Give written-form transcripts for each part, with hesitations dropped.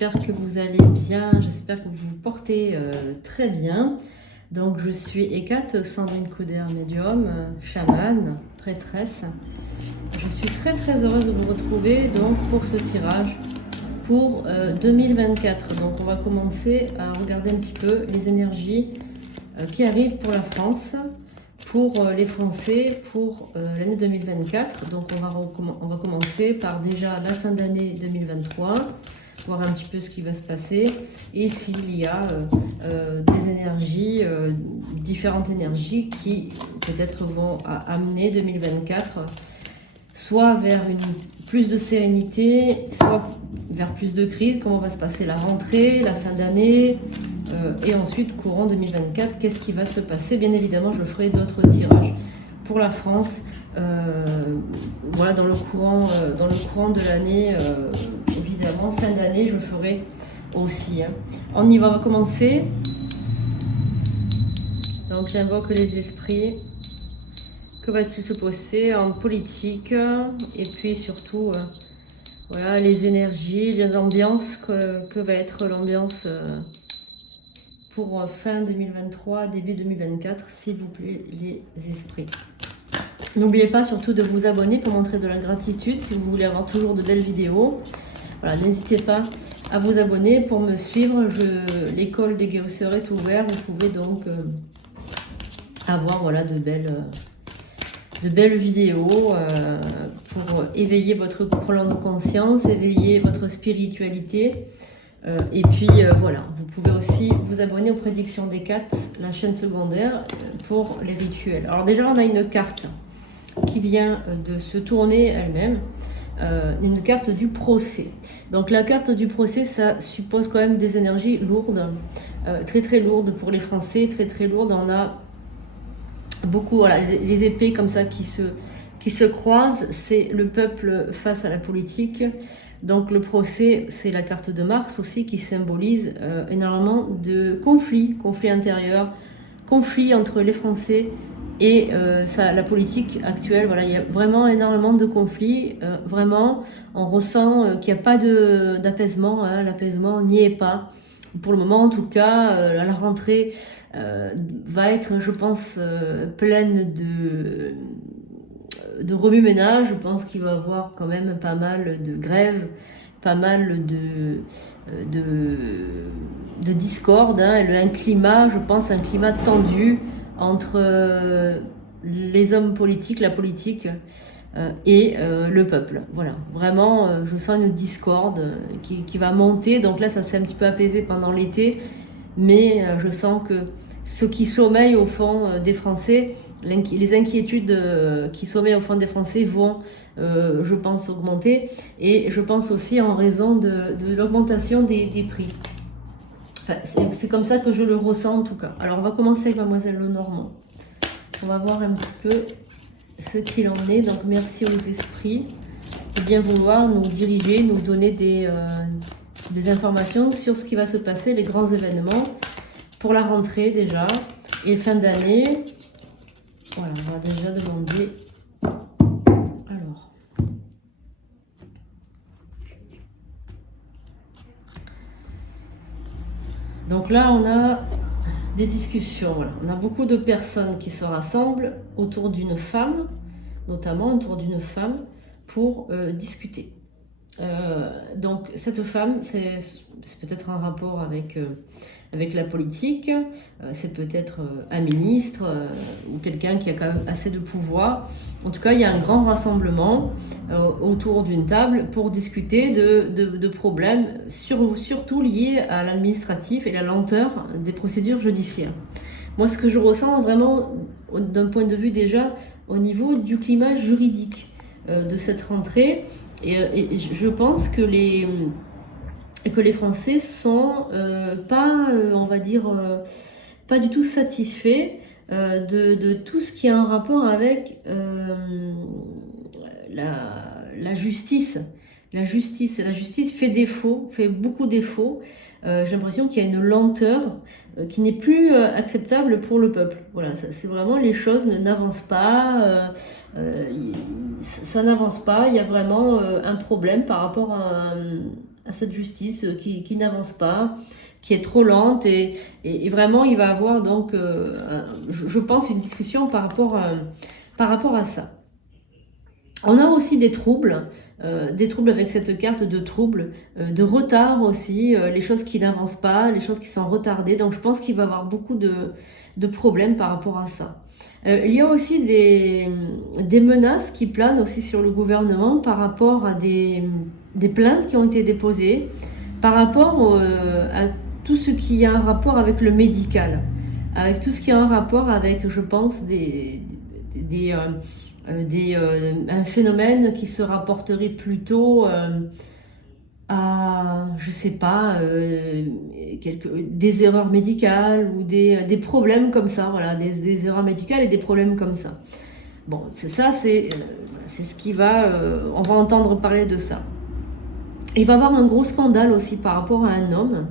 j'espère que vous allez bien, j'espère que vous vous portez très bien. Donc je suis Hécate, Sandrine Couder, médium, chamane, prêtresse. Je suis très heureuse de vous retrouver donc pour ce tirage pour 2024. Donc on va commencer à regarder un petit peu les énergies qui arrivent pour la France, pour les Français, pour l'année 2024. Donc on va commencer par déjà la fin d'année 2023, voir un petit peu ce qui va se passer et s'il y a des énergies, différentes énergies qui peut-être vont amener 2024 soit vers plus de sérénité, soit vers plus de crise, comment va se passer la rentrée, la fin d'année, et ensuite courant 2024, qu'est-ce qui va se passer. Bien évidemment, je ferai d'autres tirages pour la France, voilà, dans le courant de l'année, évidemment, fin d'année, je ferai aussi. On y va, on va commencer. Donc j'invoque les esprits. Que va-t-il se passer en politique et puis surtout voilà, les énergies, les ambiances, que va être l'ambiance pour fin 2023, début 2024, s'il vous plaît, les esprits. N'oubliez pas surtout de vous abonner pour montrer de la gratitude si vous voulez avoir toujours de belles vidéos. Voilà, n'hésitez pas à vous abonner pour me suivre. L'école des guérisseurs est ouverte. Vous pouvez donc avoir voilà, de belles vidéos pour éveiller votre plan de conscience, éveiller votre spiritualité. Et puis voilà, vous pouvez aussi vous abonner aux prédictions d'Hécate, la chaîne secondaire, pour les rituels. Alors déjà, on a une carte qui vient de se tourner elle-même, une carte du procès. Donc la carte du procès, ça suppose quand même des énergies lourdes, très lourdes pour les Français, très lourdes. On a beaucoup, voilà, les épées comme ça qui se croisent, c'est le peuple face à la politique. Donc le procès, c'est la carte de Mars aussi qui symbolise énormément de conflits intérieurs, conflits entre les Français et la politique actuelle. Voilà, il y a vraiment énormément de conflits. Vraiment, on ressent qu'il n'y a pas d'apaisement. L'apaisement n'y est pas. Pour le moment, en tout cas, la rentrée va être, je pense, pleine de remue-ménage. Je pense qu'il va y avoir quand même pas mal de grèves, pas mal de discorde, un climat, je pense, un climat tendu entre les hommes politiques, la politique et le peuple. Voilà, vraiment, je sens une discorde qui va monter. Donc là, ça s'est un petit peu apaisé pendant l'été, mais je sens que ce qui sommeille au fond des Français, les inquiétudes qui sommeillent au fond des Français vont, je pense, augmenter. Et je pense aussi en raison de l'augmentation des prix. Enfin, c'est comme ça que je le ressens en tout cas. Alors on va commencer avec Mademoiselle Lenormand. On va voir un petit peu ce qu'il en est. Donc merci aux esprits de bien vouloir nous diriger, nous donner des informations sur ce qui va se passer, les grands événements pour la rentrée déjà et fin d'année. Voilà, on va déjà demander. Alors. Donc là, on a des discussions. Voilà. On a beaucoup de personnes qui se rassemblent autour d'une femme, notamment autour d'une femme, pour discuter. Donc cette femme, c'est peut-être un rapport avec la politique, c'est peut-être un ministre ou quelqu'un qui a quand même assez de pouvoir. En tout cas, il y a un grand rassemblement autour d'une table pour discuter de problèmes surtout liés à l'administratif et la lenteur des procédures judiciaires. Moi, ce que je ressens vraiment d'un point de vue déjà au niveau du climat juridique de cette rentrée, et je pense que les Français sont pas, on va dire, pas du tout satisfaits de tout ce qui a un rapport avec la justice. La justice fait défaut, fait beaucoup défaut. J'ai l'impression qu'il y a une lenteur qui n'est plus acceptable pour le peuple. Voilà, c'est vraiment, les choses n'avancent pas, ça n'avance pas. Il y a vraiment un problème par rapport à à cette justice qui n'avance pas, qui est trop lente et vraiment il va avoir donc, je pense, une discussion par rapport à ça. On a aussi des troubles avec cette carte de troubles, de retard aussi, les choses qui n'avancent pas, les choses qui sont retardées. Donc je pense qu'il va y avoir beaucoup de problèmes par rapport à ça. Il y a aussi des menaces qui planent aussi sur le gouvernement par rapport à des plaintes qui ont été déposées, par rapport à tout ce qui a un rapport avec le médical, avec tout ce qui a un rapport avec, je pense, un phénomène qui se rapporterait plutôt à, je sais pas, des erreurs médicales ou des problèmes comme ça, voilà, des erreurs médicales et des problèmes comme ça. Bon, c'est ce qui va, on va entendre parler de ça. Il va y avoir un gros scandale aussi par rapport à un homme,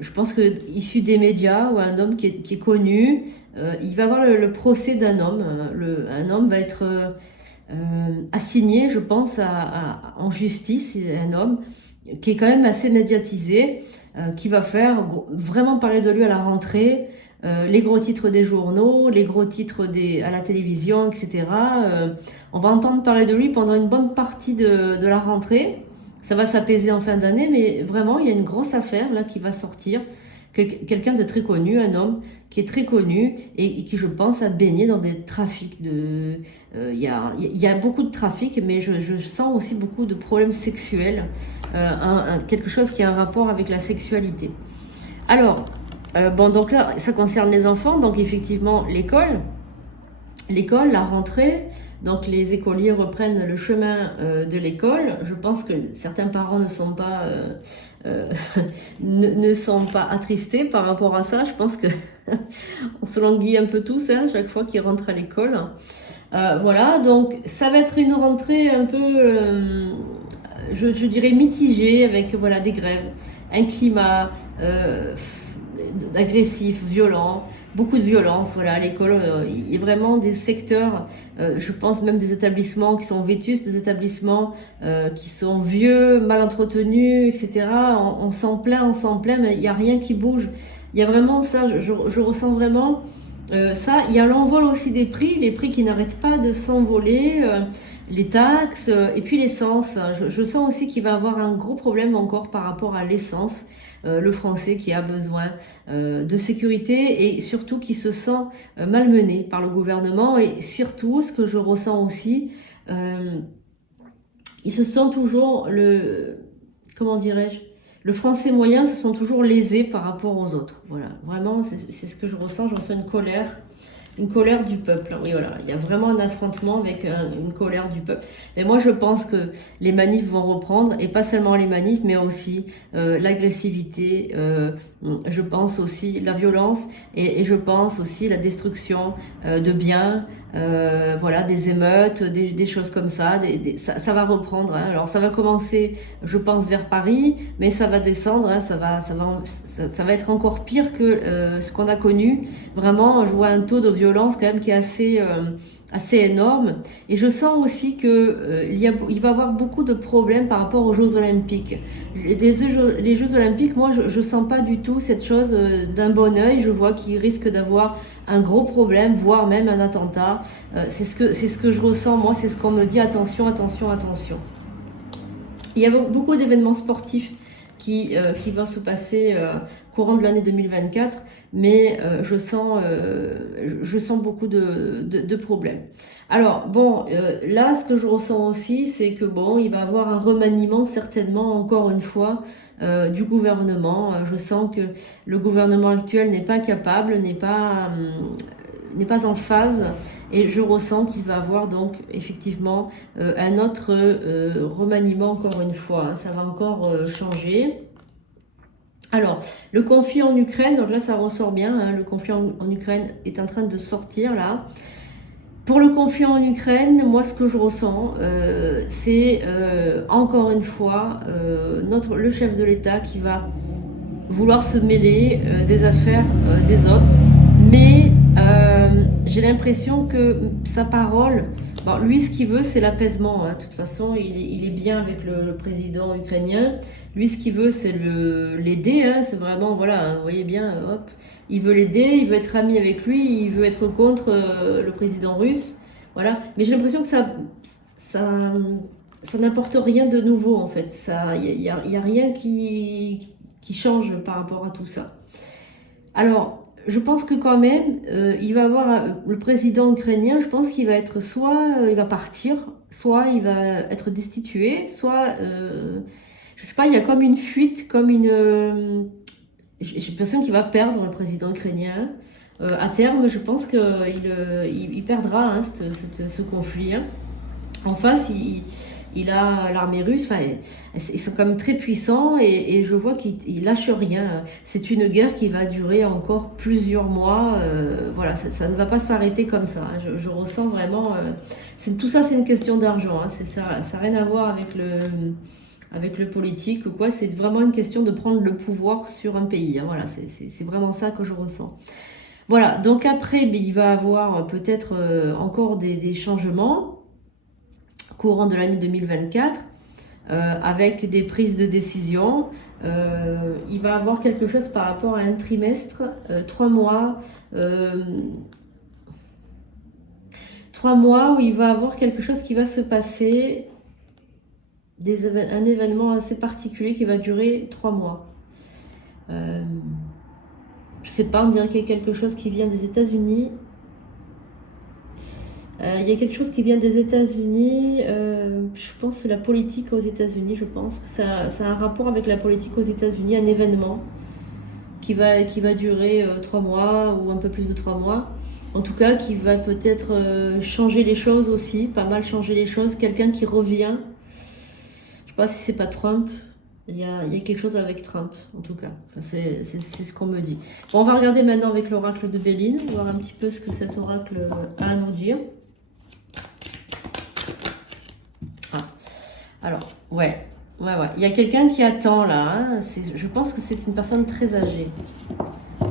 je pense que issu des médias, ou un homme qui est connu. Il va y avoir le procès d'un homme. Un homme va être assigné, je pense, en justice. Un homme qui est quand même assez médiatisé, qui va faire vraiment parler de lui à la rentrée. Les gros titres des journaux, les gros titres à la télévision, etc. On va entendre parler de lui pendant une bonne partie de la rentrée. Ça va s'apaiser en fin d'année, mais vraiment, il y a une grosse affaire là qui va sortir. Quelqu'un de très connu, un homme qui est très connu et qui, je pense, a baigné dans des trafics. Il y a beaucoup de trafics, mais je sens aussi beaucoup de problèmes sexuels, quelque chose qui a un rapport avec la sexualité. Alors, bon, donc là, ça concerne les enfants, donc effectivement, l'école, la rentrée. Donc les écoliers reprennent le chemin de l'école. Je pense que certains parents ne sont pas ne sont pas attristés par rapport à ça. Je pense que on se languit un peu tous chaque fois qu'ils rentrent à l'école. Voilà, donc ça va être une rentrée un peu, je dirais mitigée, avec voilà des grèves, un climat agressif, violent. Beaucoup de violence, voilà, à l'école, il y a vraiment des secteurs, je pense même des établissements qui sont vétustes, des établissements qui sont vieux, mal entretenus, etc. On s'en plaint, mais il n'y a rien qui bouge. Il y a vraiment ça, je ressens vraiment ça. Il y a l'envol aussi des prix, les prix qui n'arrêtent pas de s'envoler, les taxes, et puis l'essence. Je sens aussi qu'il va y avoir un gros problème encore par rapport à l'essence. Le Français qui a besoin de sécurité et surtout qui se sent malmené par le gouvernement, et surtout ce que je ressens aussi, ils se sentent toujours, comment dirais-je, le Français moyen se sent toujours lésé par rapport aux autres. Voilà, vraiment c'est ce que je ressens une colère du peuple. Oui, voilà, il y a vraiment un affrontement avec une colère du peuple. Mais moi, je pense que les manifs vont reprendre, et pas seulement les manifs, mais aussi l'agressivité, je pense aussi la violence, et je pense aussi la destruction de biens, voilà, des émeutes, des choses comme ça. Ça va reprendre. Hein. Alors, ça va commencer, je pense, vers Paris, mais ça va descendre. Hein, ça va être encore pire que ce qu'on a connu. Vraiment, je vois un taux de violence quand même qui est assez énorme. Et je sens aussi que il va y avoir beaucoup de problèmes par rapport aux Jeux Olympiques. Les Jeux Olympiques, moi, je sens pas du tout cette chose d'un bon œil. Je vois qu'ils risquent d'avoir un gros problème, voire même un attentat. C'est ce que je ressens, moi, c'est ce qu'on me dit, attention, attention, attention. Il y a beaucoup d'événements sportifs qui vont se passer courant de l'année 2024, mais je sens beaucoup de problèmes. Alors bon, là ce que je ressens aussi, c'est que bon, il va y avoir un remaniement certainement encore une fois du gouvernement. Je sens que le gouvernement actuel n'est pas capable, n'est pas en phase, et je ressens qu'il va y avoir donc effectivement un autre remaniement encore une fois. Hein, ça va encore changer. Alors, le conflit en Ukraine, donc là ça ressort bien, hein, le conflit en Ukraine est en train de sortir là. Pour le conflit en Ukraine, moi ce que je ressens, c'est encore une fois le chef de l'État qui va vouloir se mêler des affaires des autres, Mais j'ai l'impression que sa parole, bon, lui ce qu'il veut c'est l'apaisement, hein. De toute façon il est bien avec le président ukrainien. Lui ce qu'il veut c'est l'aider, hein. C'est vraiment, voilà, hein, vous voyez bien, hop, il veut l'aider, il veut être ami avec lui, il veut être contre le président russe, voilà. Mais j'ai l'impression que ça, ça n'apporte rien de nouveau en fait. Y a rien qui change par rapport à tout ça. Alors, je pense que quand même, il va avoir le président ukrainien, je pense qu'il va être soit il va partir, soit il va être destitué, soit je sais pas, il y a comme une fuite, comme une j'ai l'impression qu'il va perdre le président ukrainien. À terme, je pense qu'il il perdra, hein, ce conflit, hein. En face, il a l'armée russe, enfin, ils sont quand même très puissants et je vois qu'ils lâchent rien. C'est une guerre qui va durer encore plusieurs mois. Voilà, ça ne va pas s'arrêter comme ça, hein. Je ressens vraiment. Tout ça, c'est une question d'argent, hein. Ça n'a rien à voir avec le politique ou quoi. C'est vraiment une question de prendre le pouvoir sur un pays, hein. Voilà, c'est vraiment ça que je ressens. Voilà, donc après, il va avoir peut-être encore des changements courant de l'année 2024, avec des prises de décision. Il va avoir quelque chose par rapport à un trimestre, 3 mois, 3 mois où il va avoir quelque chose qui va se passer, un événement assez particulier qui va durer 3 mois. Je sais pas, on dirait qu'il y a quelque chose qui vient des États-Unis. Il y a quelque chose qui vient des États-Unis, je pense que c'est la politique aux États-Unis, je pense que ça a un rapport avec la politique aux États-Unis, un événement qui va durer 3 mois ou un peu plus de 3 mois. En tout cas, qui va peut-être changer les choses aussi, pas mal changer les choses. Quelqu'un qui revient, je sais pas si c'est pas Trump. Il y a quelque chose avec Trump, en tout cas. Enfin, c'est ce qu'on me dit. Bon, on va regarder maintenant avec l'oracle de Béline, voir un petit peu ce que cet oracle a à nous dire. Alors, ouais. Il y a quelqu'un qui attend là, hein. Je pense que c'est une personne très âgée.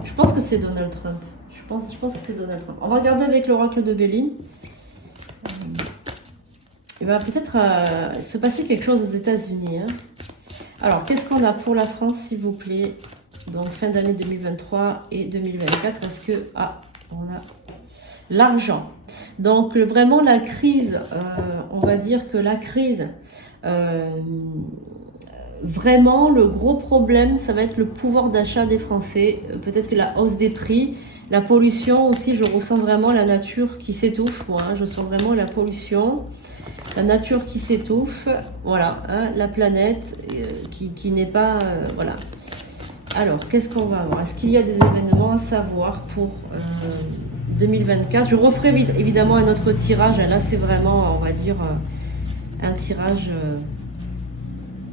Je pense que c'est Donald Trump. Je pense que c'est Donald Trump. On va regarder avec l'oracle de Béline. Il va peut-être se passer quelque chose aux États-Unis, hein. Alors, qu'est-ce qu'on a pour la France, s'il vous plaît? Donc, fin d'année 2023 et 2024. Est-ce que... Ah, on a l'argent. Donc, vraiment, la crise, on va dire que la crise... vraiment le gros problème ça va être le pouvoir d'achat des Français, peut-être que la hausse des prix, la pollution aussi. Je ressens vraiment la nature qui s'étouffe, moi, hein. Je sens vraiment la pollution, la nature qui s'étouffe, voilà, hein, la planète qui n'est pas voilà. Alors qu'est-ce qu'on va avoir? Est-ce qu'il y a des événements à savoir pour 2024? Je referai évidemment un autre tirage. Là c'est vraiment, on va dire, un tirage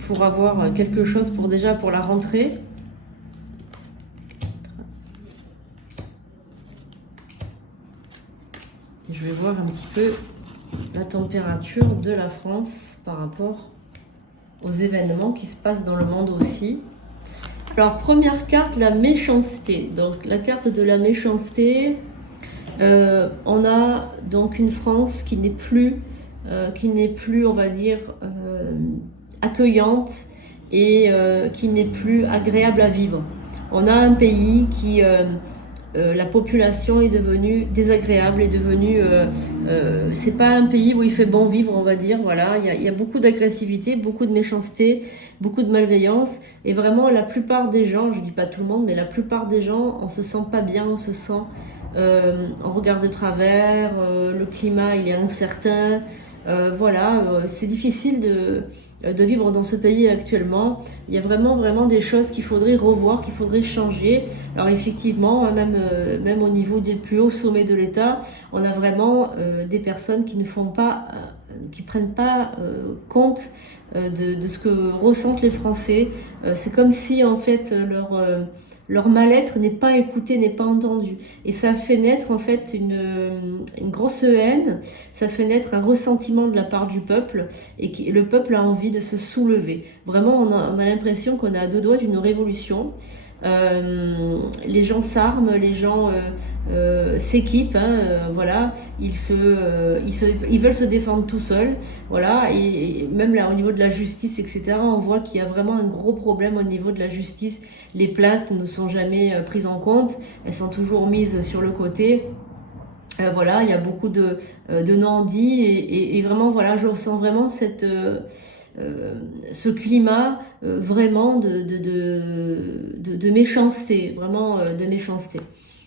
pour avoir quelque chose pour la rentrée. Et je vais voir un petit peu la température de la France par rapport aux événements qui se passent dans le monde aussi. Alors, première carte, la méchanceté. Donc, la carte de la méchanceté, on a donc une France qui n'est plus, on va dire, accueillante et qui n'est plus agréable à vivre. On a un pays qui, la population est devenue désagréable, est devenue, c'est pas un pays où il fait bon vivre, on va dire. Voilà, il y a beaucoup d'agressivité, beaucoup de méchanceté, beaucoup de malveillance, et vraiment la plupart des gens, je dis pas tout le monde, mais la plupart des gens, on se sent pas bien, on se sent, on regarde de travers, le climat il est incertain. Voilà, c'est difficile de vivre dans ce pays actuellement. Il y a vraiment des choses qu'il faudrait revoir, qu'il faudrait changer. Alors effectivement, même au niveau des plus hauts sommets de l'État, on a vraiment des personnes qui ne font pas, qui prennent pas compte de ce que ressentent les Français. C'est comme si en fait leur mal-être n'est pas écouté, n'est pas entendu. Et ça fait naître en fait une grosse haine, ça fait naître un ressentiment de la part du peuple, et le peuple a envie de se soulever. Vraiment, on a l'impression qu'on est à deux doigts d'une révolution. les gens s'arment, les gens s'équipent, hein, voilà, ils veulent se défendre tout seuls, voilà, et même là au niveau de la justice, etc., on voit qu'il y a vraiment un gros problème au niveau de la justice. Les plaintes ne sont jamais prises en compte, elles sont toujours mises sur le côté. Voilà, il y a beaucoup de non-dits et vraiment, voilà, je ressens vraiment ce climat vraiment de méchanceté, vraiment de méchanceté.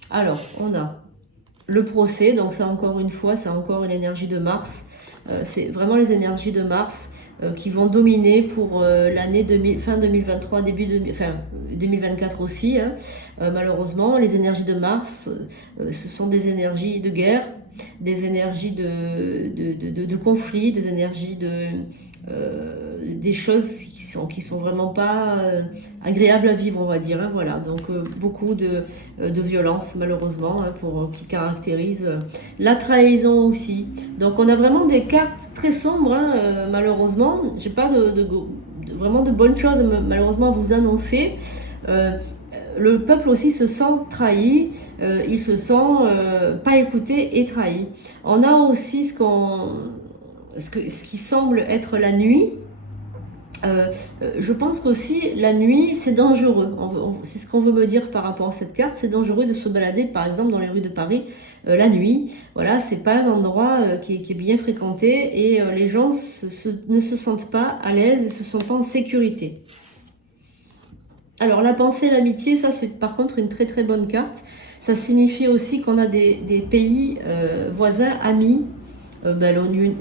Alors, on a le procès, donc ça encore une fois, c'est encore une énergie de Mars. C'est vraiment les énergies de Mars qui vont dominer pour l'année fin 2023, début 2024 aussi. Hein. Malheureusement, les énergies de Mars, ce sont des énergies de guerre, des énergies de conflit, des énergies des choses qui sont vraiment pas agréables à vivre, on va dire. Hein, voilà, donc beaucoup de violence malheureusement hein, qui caractérise la trahison aussi. Donc on a vraiment des cartes très sombres, hein, malheureusement. J'ai pas vraiment de bonnes choses malheureusement à vous annoncer. Le peuple aussi se sent trahi, il se sent pas écouté et trahi. On a aussi ce qui semble être la nuit. Je pense qu'aussi la nuit c'est dangereux, c'est ce qu'on veut me dire par rapport à cette carte, c'est dangereux de se balader par exemple dans les rues de Paris la nuit, voilà, c'est pas un endroit qui est bien fréquenté et les gens ne se sentent pas à l'aise et se sentent pas en sécurité. Alors la pensée et l'amitié, ça c'est par contre une très très bonne carte, ça signifie aussi qu'on a des pays voisins, amis,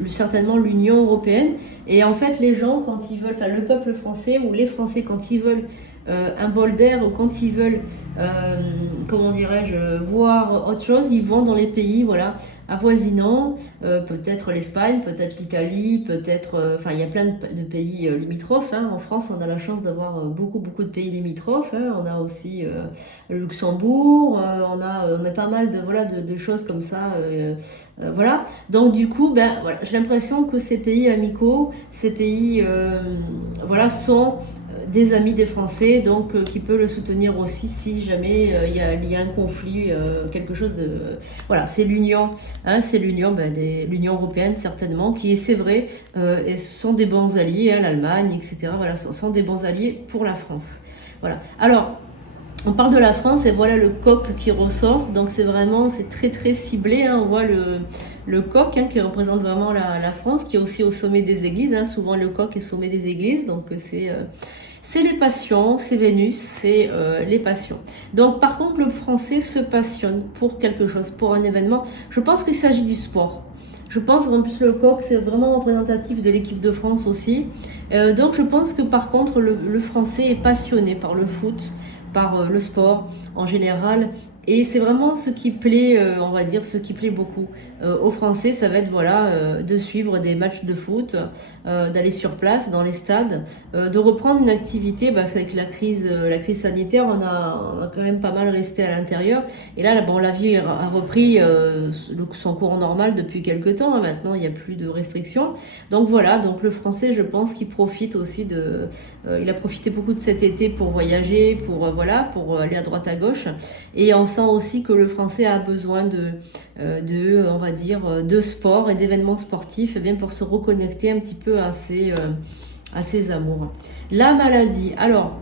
certainement l'Union européenne. Et en fait, les gens, quand ils veulent, enfin le peuple français ou les Français, quand ils veulent un bol d'air ou quand ils veulent, comment dirais-je, voir autre chose, ils vont dans les pays, voilà, avoisinants, peut-être l'Espagne, peut-être l'Italie, peut-être, enfin il y a plein de pays limitrophes. Hein. En France, on a la chance d'avoir beaucoup de pays limitrophes. Hein. On a aussi le Luxembourg, on a pas mal de choses comme ça. Voilà. Donc du coup, voilà, j'ai l'impression que ces pays amicaux, ces pays, voilà, sont des amis des Français, donc qui peut le soutenir aussi si jamais il y a un conflit, quelque chose de... voilà, c'est l'union, hein, c'est l'Union européenne certainement, qui c'est vrai, et sont des bons alliés, hein, l'Allemagne, etc. Voilà, sont des bons alliés pour la France. Voilà. Alors, on parle de la France et voilà le coq qui ressort, donc c'est très très ciblé, hein. On voit le coq hein, qui représente vraiment la France, qui est aussi au sommet des églises, hein. Souvent le coq est au sommet des églises, donc c'est les passions, c'est Vénus, c'est les passions. Donc par contre le Français se passionne pour quelque chose, pour un événement. Je pense qu'il s'agit du sport. Je pense qu'en plus le coq c'est vraiment représentatif de l'équipe de France aussi. Donc je pense que par contre le Français est passionné par le foot, par le sport en général. Et c'est vraiment ce qui plaît, on va dire, ce qui plaît beaucoup aux Français, ça va être voilà, de suivre des matchs de foot, d'aller sur place dans les stades, de reprendre une activité, parce qu'avec la crise sanitaire, on a quand même pas mal resté à l'intérieur. Et là, bon, la vie a repris son cours normal depuis quelques temps. Hein. Maintenant, il n'y a plus de restrictions. Donc voilà, donc le Français, je pense qu'il profite aussi il a profité beaucoup de cet été pour voyager, pour aller à droite à gauche. Et on sent aussi que le Français a besoin on va dire, de sport et d'événements sportifs, eh bien pour se reconnecter un petit peu à ses amours. La maladie. Alors,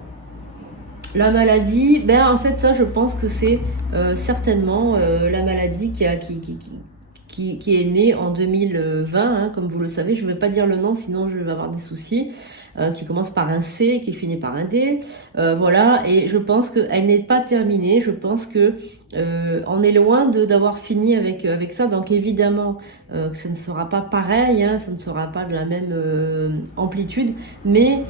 la maladie, en fait, ça, je pense que c'est certainement la maladie qui est née en 2020, hein, comme vous le savez. Je ne vais pas dire le nom, sinon je vais avoir des soucis. Qui commence par un C, qui finit par un D. Voilà, et je pense qu'elle n'est pas terminée. Je pense que on est loin d'avoir fini avec ça. Donc évidemment, que ce ne sera pas pareil, hein, ça ne sera pas de la même amplitude. Mais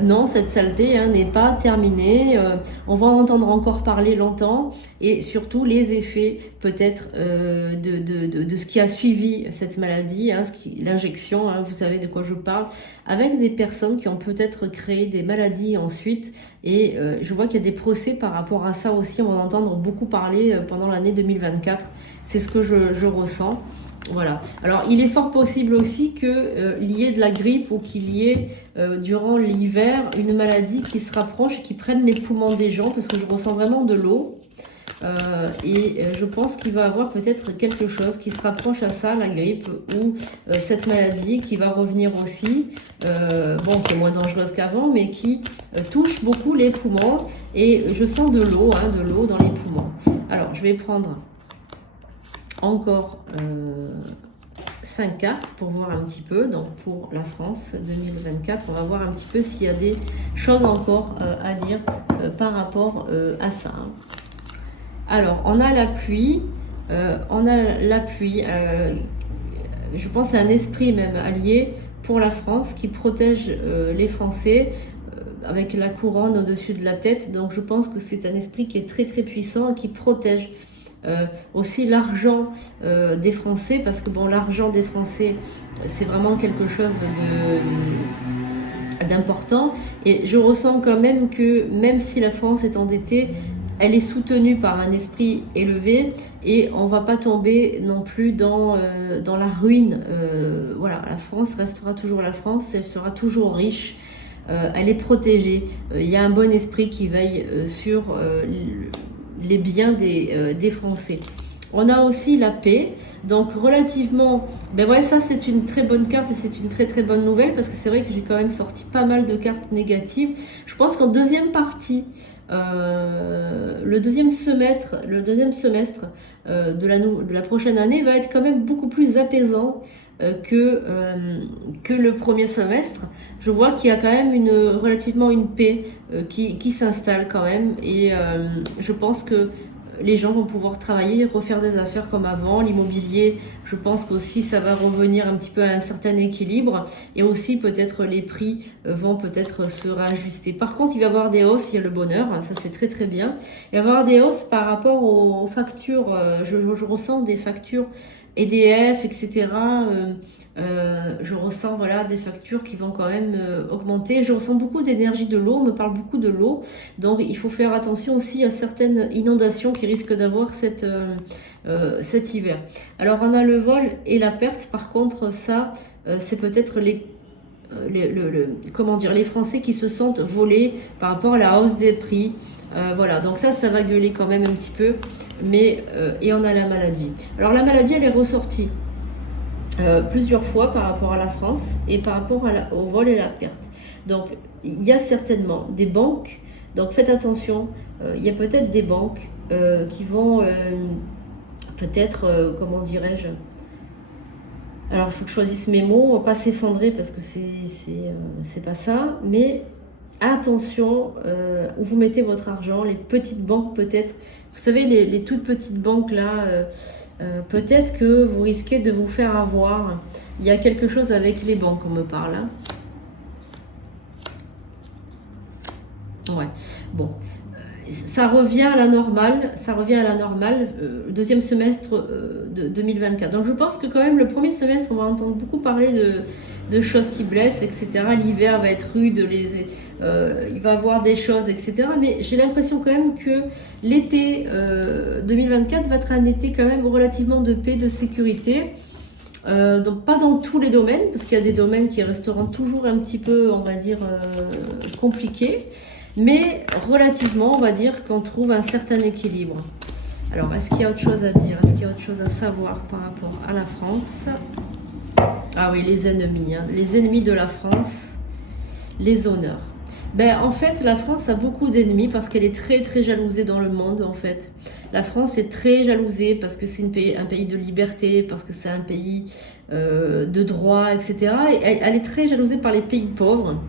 non, cette saleté hein, n'est pas terminée. On va en entendre encore parler longtemps. Et surtout, les effets peut-être de ce qui a suivi cette maladie, hein, l'injection, hein, vous savez de quoi je parle, avec des personnes qui ont peut-être créé des maladies ensuite. Et je vois qu'il y a des procès par rapport à ça aussi. On va en entendre beaucoup parler pendant l'année 2024. C'est ce que je ressens. Voilà. Alors, il est fort possible aussi qu'il y ait de la grippe ou qu'il y ait, durant l'hiver, une maladie qui se rapproche et qui prenne les poumons des gens, parce que je ressens vraiment de l'eau. Je pense qu'il va y avoir peut-être quelque chose qui se rapproche à ça, la grippe, ou cette maladie qui va revenir aussi, bon, qui est moins dangereuse qu'avant, mais qui touche beaucoup les poumons. Et je sens de l'eau dans les poumons. Alors, je vais prendre encore 5 cartes pour voir un petit peu. Donc pour la France 2024, on va voir un petit peu s'il y a des choses encore à dire par rapport à ça. Alors on a la pluie, je pense à un esprit même allié pour la France qui protège les Français avec la couronne au-dessus de la tête. Donc je pense que c'est un esprit qui est très très puissant et qui protège aussi l'argent des Français, parce que bon, l'argent des Français, c'est vraiment quelque chose d'important. Et je ressens quand même que même si la France est endettée, elle est soutenue par un esprit élevé et on ne va pas tomber non plus dans la ruine. Voilà, la France restera toujours la France, elle sera toujours riche. Elle est protégée. Il y a un bon esprit qui veille sur les biens des Français. On a aussi la paix, donc relativement, ben ouais, ça c'est une très bonne carte et c'est une très très bonne nouvelle, parce que c'est vrai que j'ai quand même sorti pas mal de cartes négatives. Je pense qu'en deuxième partie, le deuxième semestre de la prochaine année va être quand même beaucoup plus apaisant que le premier semestre. Je vois qu'il y a quand même relativement une paix qui s'installe quand même, et je pense que les gens vont pouvoir travailler, refaire des affaires comme avant. L'immobilier, je pense qu'aussi ça va revenir un petit peu à un certain équilibre, et aussi peut-être les prix vont peut-être se réajuster. Par contre, il va y avoir des hausses, il y a le bonheur, ça c'est très très bien. Il va y avoir des hausses par rapport aux factures, je ressens des factures EDF, etc. Je ressens voilà, des factures qui vont quand même augmenter. Je ressens beaucoup d'énergie de l'eau, on me parle beaucoup de l'eau. Donc il faut faire attention aussi à certaines inondations qui risquent d'avoir cet hiver. Alors on a le vol et la perte. Par contre, ça, c'est peut-être comment dire, les Français qui se sentent volés par rapport à la hausse des prix. Voilà, donc ça va gueuler quand même un petit peu. Mais, et on a la maladie. Alors la maladie, elle est ressortie plusieurs fois par rapport à la France et par rapport au vol et la perte. Donc il y a certainement des banques, donc faites attention, il y a peut-être des banques qui vont peut-être, comment dirais-je, alors il faut que je choisisse mes mots, pas s'effondrer parce que c'est pas ça, mais attention où vous mettez votre argent, les petites banques peut-être, vous savez les toutes petites banques là, peut-être que vous risquez de vous faire avoir. Il y a quelque chose avec les banques, on me parle. Hein. Ouais, bon. Ça revient à la normale, deuxième semestre de 2024. Donc je pense que quand même le premier semestre, on va entendre beaucoup parler de choses qui blessent, etc. L'hiver va être rude, il va y avoir des choses, etc. Mais j'ai l'impression quand même que l'été 2024 va être un été quand même relativement de paix, de sécurité. Donc pas dans tous les domaines, parce qu'il y a des domaines qui resteront toujours un petit peu, on va dire, compliqués. Mais relativement, on va dire qu'on trouve un certain équilibre. Alors, est-ce qu'il y a autre chose à dire? Est-ce qu'il y a autre chose à savoir par rapport à la France? Ah oui, les ennemis. Hein. Les ennemis de la France, les honneurs. Ben, en fait, la France a beaucoup d'ennemis parce qu'elle est très très jalousée dans le monde, en fait. La France est très jalousée parce que c'est un pays de liberté, parce que c'est un pays de droit, etc. Et elle est très jalousée par les pays pauvres.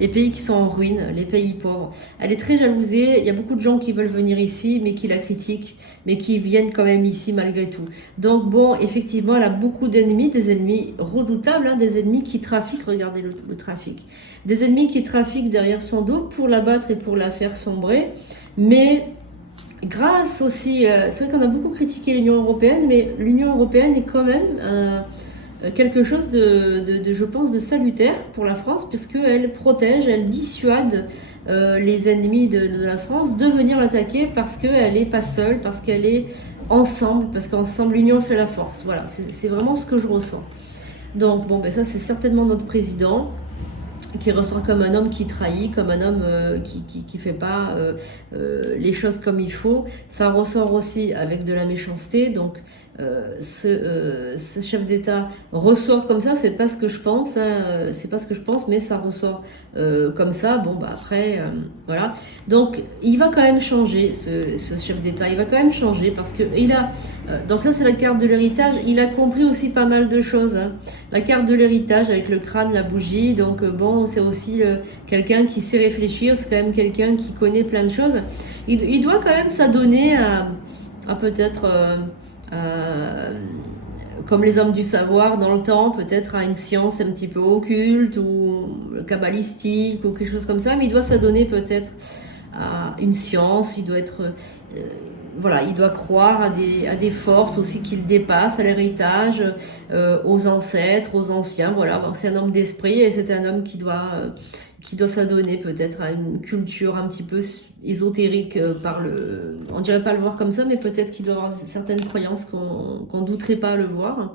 Les pays qui sont en ruine, les pays pauvres. Elle est très jalousée, il y a beaucoup de gens qui veulent venir ici, mais qui la critiquent, mais qui viennent quand même ici malgré tout. Donc bon, effectivement, elle a beaucoup d'ennemis, des ennemis redoutables, hein, des ennemis qui trafiquent, regardez le trafic. Des ennemis qui trafiquent derrière son dos pour la battre et pour la faire sombrer, mais grâce aussi, c'est vrai qu'on a beaucoup critiqué l'Union européenne, mais l'Union européenne est quand même quelque chose je pense, de salutaire pour la France, puisqu'elle protège, elle dissuade les ennemis de la France de venir l'attaquer parce qu'elle n'est pas seule, parce qu'elle est ensemble, parce qu'ensemble l'union fait la force. Voilà, c'est vraiment ce que je ressens. Donc bon, ben ça c'est certainement notre président qui ressent comme un homme qui trahit, comme un homme qui fait pas les choses comme il faut. Ça ressort aussi avec de la méchanceté. Donc ce chef d'État ressort comme ça, c'est pas ce que je pense, hein, c'est pas ce que je pense, mais ça ressort comme ça. Bon, bah après, voilà. Donc il va quand même changer, ce chef d'État. Il va quand même changer parce que il a. Donc là, c'est la carte de l'héritage. Il a compris aussi pas mal de choses. Hein. La carte de l'héritage avec le crâne, la bougie. Donc bon, c'est aussi quelqu'un qui sait réfléchir. C'est quand même quelqu'un qui connaît plein de choses. Il doit quand même s'adonner à peut-être, comme les hommes du savoir dans le temps, peut-être à une science un petit peu occulte ou kabbalistique ou quelque chose comme ça. Mais il doit s'adonner peut-être à une science. Il doit être voilà, il doit croire à des forces aussi qu'il dépasse, à l'héritage, aux ancêtres, aux anciens. Voilà, c'est un homme d'esprit et c'est un homme qui doit s'adonner peut-être à une culture un petit peu ésotérique on dirait pas le voir comme ça, mais peut-être qu'il doit avoir certaines croyances qu'on douterait pas à le voir.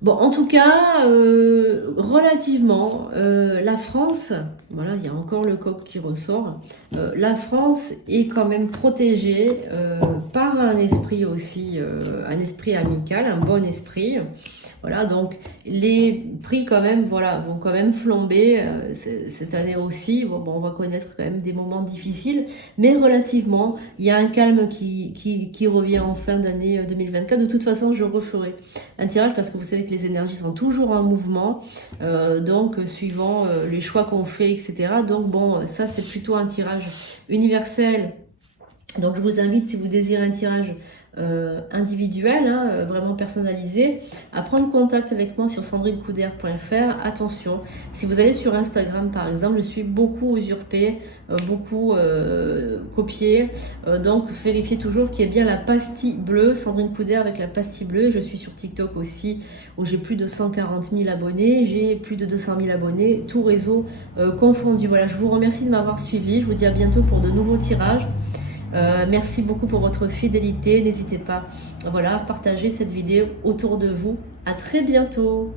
Bon, en tout cas, relativement, la France, voilà, il y a encore le coq qui ressort, la France est quand même protégée par un esprit aussi, un esprit amical, un bon esprit. Voilà, donc les prix quand même, voilà, vont quand même flamber cette année aussi. Bon, on va connaître quand même des moments difficiles, mais relativement, il y a un calme qui revient en fin d'année 2024. De toute façon, je referai un tirage parce que vous savez que les énergies sont toujours en mouvement, donc suivant les choix qu'on fait, etc. Donc bon, ça c'est plutôt un tirage universel. Donc je vous invite, si vous désirez un tirage individuel, hein, vraiment personnalisé, à prendre contact avec moi sur sandrinecoudert.fr. Attention, si vous allez sur Instagram par exemple, je suis beaucoup usurpée, beaucoup copiée, donc vérifiez toujours qu'il y ait bien la pastille bleue, Sandrine Coudert avec la pastille bleue. Je suis sur TikTok aussi, où j'ai plus de 140 000 abonnés, j'ai plus de 200 000 abonnés, tout réseau confondu. Voilà, je vous remercie de m'avoir suivi, je vous dis à bientôt pour de nouveaux tirages. Merci beaucoup pour votre fidélité. N'hésitez pas, voilà, à partager cette vidéo autour de vous. À très bientôt.